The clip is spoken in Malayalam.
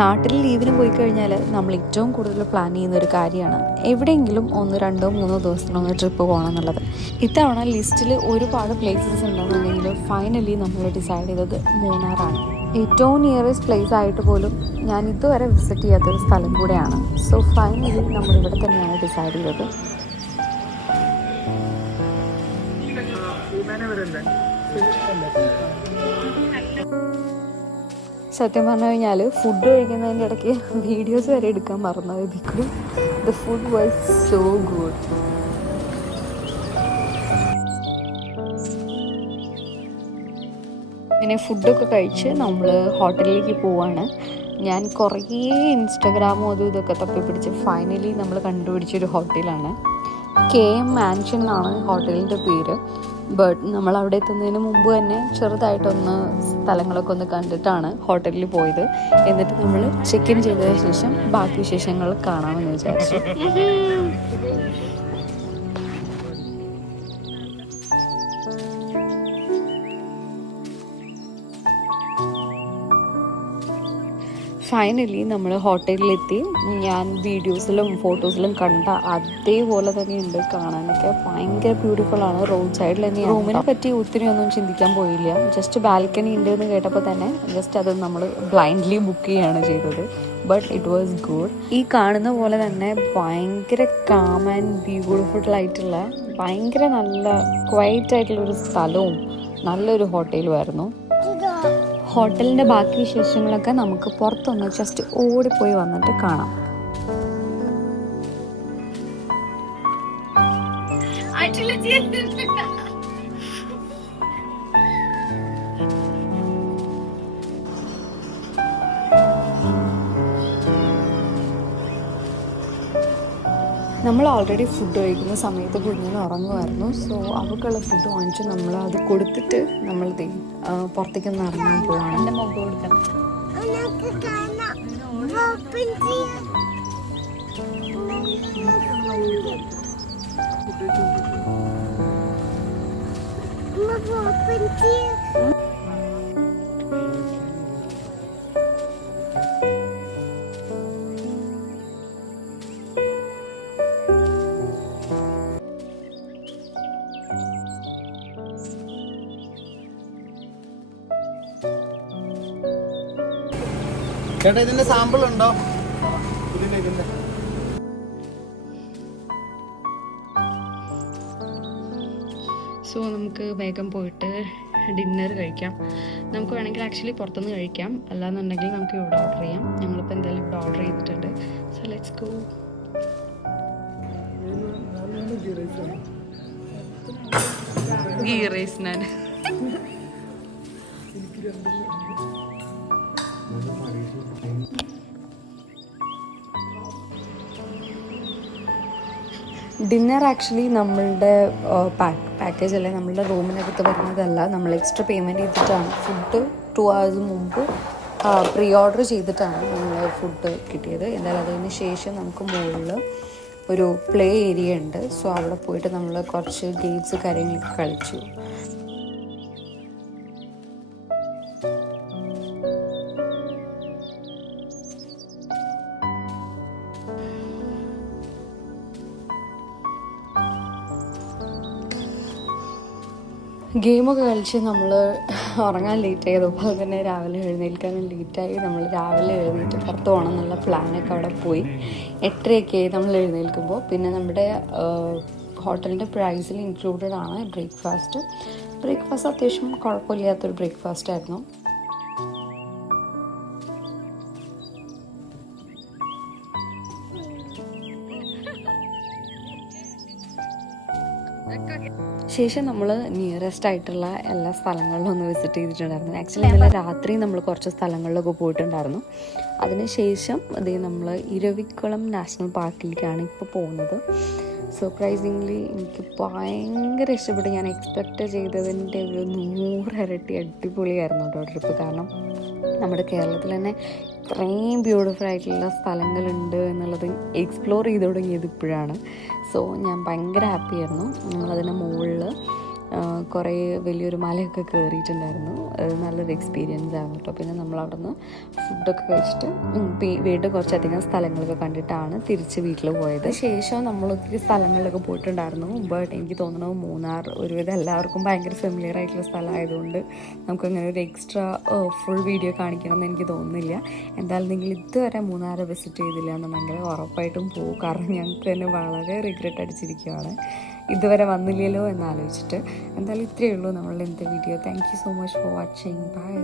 നാട്ടിൽ ലീവിന് പോയി കഴിഞ്ഞാൽ നമ്മൾ ഏറ്റവും കൂടുതൽ പ്ലാൻ ചെയ്യുന്ന ഒരു കാര്യമാണ് എവിടെയെങ്കിലും 1, 2, 3 ദിവസത്തിനൊന്ന് ട്രിപ്പ് പോകണം എന്നുള്ളത്. ഇത്തവണ ലിസ്റ്റിൽ ഒരുപാട് പ്ലേസസ് ഉണ്ടെന്നുണ്ടെങ്കിൽ ഫൈനലി നമ്മൾ ഡിസൈഡ് ചെയ്തത് മൂന്നാറാണ്. ഏറ്റവും നിയറസ്റ്റ് പ്ലേസ് ആയിട്ട് പോലും ഞാൻ ഇതുവരെ വിസിറ്റ് ചെയ്യാത്തൊരു സ്ഥലം കൂടെയാണ്. സോ ഫൈനലി നമ്മളിവിടെ തന്നെയാണ് ഡിസൈഡ് ചെയ്തത്. സത്യം പറഞ്ഞു കഴിഞ്ഞാൽ ഫുഡ് കഴിക്കുന്നതിൻ്റെ ഇടയ്ക്ക് വീഡിയോസ് വരെ എടുക്കാൻ മറന്നുപോയി. Because the food was so good. പിന്നെ ഫുഡൊക്കെ കഴിച്ച് നമ്മൾ ഹോട്ടലിലേക്ക് പോവാണ്. ഞാൻ കുറേ ഇൻസ്റ്റഗ്രാമും അതും ഇതൊക്കെ തപ്പിപ്പിടിച്ച് ഫൈനലി നമ്മൾ കണ്ടുപിടിച്ചൊരു ഹോട്ടലാണ്. KM മാൻഷൻ എന്നാണ് ഹോട്ടലിൻ്റെ പേര്. ബട്ട് നമ്മൾ അവിടെ എത്തുന്നതിന് മുമ്പ് തന്നെ ചെറുതായിട്ടൊന്ന് സ്ഥലങ്ങളൊക്കെ ഒന്ന് കണ്ടിട്ടാണ് ഹോട്ടലിൽ പോയത്. എന്നിട്ട് നമ്മൾ ചെക്ക് ഇൻ ചെയ്തതിന് ശേഷം ബാക്കി വിശേഷങ്ങൾ കാണാമെന്ന് വിചാരിച്ചു. ഫൈനലി നമ്മൾ ഹോട്ടലിലെത്തി. ഞാൻ വീഡിയോസിലും ഫോട്ടോസിലും കണ്ട അതേപോലെ തന്നെയുണ്ട്. കാണാനൊക്കെ ഭയങ്കര ബ്യൂട്ടിഫുൾ ആണ്. റോഡ് സൈഡിൽ തന്നെ. റൂമിനെ പറ്റി ഒത്തിരി ഒന്നും ചിന്തിക്കാൻ പോയില്ല. ജസ്റ്റ് ബാൽക്കണി ഉണ്ട് എന്ന് കേട്ടപ്പോൾ തന്നെ ജസ്റ്റ് അത് നമ്മൾ ബ്ലൈൻഡ്ലി ബുക്ക് ചെയ്യുകയാണ് ചെയ്തത്. But it was good. ഈ കാണുന്ന പോലെ തന്നെ ഭയങ്കര കാം ആൻഡ് ബ്യൂട്ടിഫുൾ ആയിട്ടുള്ള ഭയങ്കര നല്ല ക്വയറ്റ് ആയിട്ടുള്ളൊരു സ്ഥലവും നല്ലൊരു ഹോട്ടലും ആയിരുന്നു. ഹോട്ടലിൻ്റെ ബാക്കി വിശേഷങ്ങളൊക്കെ നമുക്ക് പുറത്തൊന്ന് ജസ്റ്റ് ഓടിപ്പോയി വന്നിട്ട് കാണാം. നമ്മൾ ഓൾറെഡി ഫുഡ് കഴിക്കുന്ന സമയത്ത് കുഞ്ഞിന് ഉറങ്ങുമായിരുന്നു. സോ അവൾക്കുള്ള ഫുഡ് വാങ്ങിച്ച് നമ്മൾ അത് കൊടുത്തിട്ട് നമ്മൾ പുറത്തേക്കൊന്ന് ഇറങ്ങാൻ പോവാണ്. എൻ്റെ മുഖം കൊടുക്കണം. ചേട്ടാ ഇതിന്റെ സാമ്പിൾ ഉണ്ടോ? സോ നമുക്ക് വേഗം പോയിട്ട് ഡിന്നർ കഴിക്കാം. നമുക്ക് വേണമെങ്കിൽ ആക്ച്വലി പുറത്തുനിന്ന് കഴിക്കാം, അല്ലാന്നുണ്ടെങ്കിൽ നമുക്ക് ഇവിടെ ഓർഡർ ചെയ്യാം. ഞങ്ങളിപ്പോൾ എന്തായാലും ഇവിടെ ഓർഡർ ചെയ്തിട്ടുണ്ട്. So let's go. Ghee rice naan. Dinner actually നമ്മളുടെ പാക്കേജ് അല്ലേ, നമ്മളുടെ റൂമിനകത്ത് വരുന്നതല്ല. നമ്മൾ എക്സ്ട്രാ പേയ്മെൻറ്റ് ചെയ്തിട്ടാണ് ഫുഡ് 2 hours മുമ്പ് പ്രീ ഓർഡർ ചെയ്തിട്ടാണ് നമ്മൾ ഫുഡ് കിട്ടിയത്. എന്തായാലും അതിന് ശേഷം നമുക്ക് മുകളിൽ ഒരു പ്ലേ ഏരിയ ഉണ്ട്. സോ അവിടെ പോയിട്ട് നമ്മൾ കുറച്ച് ഗെയിംസ് കാര്യങ്ങളൊക്കെ കളിച്ചു. ഗെയിമൊക്കെ കളിച്ച് നമ്മൾ ഉറങ്ങാൻ ലേറ്റായി. അതുപോലെ തന്നെ രാവിലെ എഴുന്നേൽക്കാനും ലേറ്റായി. നമ്മൾ രാവിലെ എഴുന്നേറ്റ് പുറത്ത് പോകണം എന്നുള്ള പ്ലാനൊക്കെ അവിടെ പോയി. 8:30 നമ്മൾ എഴുന്നേൽക്കുമ്പോൾ. പിന്നെ നമ്മുടെ ഹോട്ടലിൻ്റെ പ്രൈസിൽ ഇൻക്ലൂഡഡ് ആണ് ബ്രേക്ക്ഫാസ്റ്റ്. അത്യാവശ്യം കുഴപ്പമില്ലാത്തൊരു ബ്രേക്ക്ഫാസ്റ്റ് ആയിരുന്നു. ശേഷം നമ്മൾ നിയറസ്റ്റ് ആയിട്ടുള്ള എല്ലാ സ്ഥലങ്ങളിലും ഒന്ന് വിസിറ്റ് ചെയ്തിട്ടുണ്ടായിരുന്നു. ആക്ച്വലി ഇന്നലെ രാത്രി നമ്മൾ കുറച്ച് സ്ഥലങ്ങളിലൊക്കെ പോയിട്ടുണ്ടായിരുന്നു. അതിനുശേഷം അതേ നമ്മൾ ഇരവിക്കുളം നാഷണൽ പാർക്കിലേക്കാണ് ഇപ്പോൾ പോകുന്നത്. സർപ്രൈസിംഗ്ലി എനിക്ക് ഭയങ്കര ഇഷ്ടപ്പെട്ടു. ഞാൻ എക്സ്പെക്റ്റ് ചെയ്തതിൻ്റെ ഒരു 100 ഇരട്ടി അടിപൊളിയായിരുന്നു കേട്ടോ ട്രിപ്പ്. കാരണം നമ്മുടെ കേരളത്തിൽ തന്നെ ഇത്രയും ബ്യൂട്ടിഫുൾ ആയിട്ടുള്ള സ്ഥലങ്ങളുണ്ട് എന്നുള്ളത് എക്സ്പ്ലോർ ചെയ്ത് തുടങ്ങിയത് ഇപ്പോഴാണ്. സോ ഞാൻ ഭയങ്കര ഹാപ്പിയായിരുന്നു. നമ്മളതിൻ്റെ മുകളിൽ കുറേ വലിയൊരു മലയൊക്കെ കയറിയിട്ടുണ്ടായിരുന്നു. അത് നല്ലൊരു എക്സ്പീരിയൻസ് ആയിരുന്നു കേട്ടോ. പിന്നെ നമ്മളവിടെ നിന്ന് ഫുഡൊക്കെ കഴിച്ചിട്ട് വീണ്ടും കുറച്ചധികം സ്ഥലങ്ങളൊക്കെ കണ്ടിട്ടാണ് തിരിച്ച് വീട്ടിൽ പോയത്. ശേഷം നമ്മൾ ഒത്തിരി സ്ഥലങ്ങളിലൊക്കെ പോയിട്ടുണ്ടായിരുന്നു. ബട്ട് എനിക്ക് തോന്നുന്നു മൂന്നാർ ഒരുവിധം എല്ലാവർക്കും ഭയങ്കര ഫെമിലിയർ ആയിട്ടുള്ള സ്ഥലമായതുകൊണ്ട് നമുക്കങ്ങനെ ഒരു എക്സ്ട്രാ ഫുൾ വീഡിയോ കാണിക്കണം എന്ന് എനിക്ക് തോന്നുന്നില്ല. എന്തായാലും നിങ്ങൾ ഇതുവരെ മൂന്നാർ വിസിറ്റ് ചെയ്തില്ല എന്നുണ്ടെങ്കിൽ ഉറപ്പായിട്ടും പോകും. കാരണം ഞങ്ങൾക്ക് തന്നെ വളരെ റിഗ്രറ്റ് അടിച്ചിരിക്കുകയാണ് ഇതുവരെ വന്നില്ലല്ലോ എന്നാലോചിച്ചിട്ട്. എന്തായാലും ഇത്രയേ ഉള്ളൂ നമ്മളുടെ ഇന്നത്തെ video. Thank you so much for watching. By.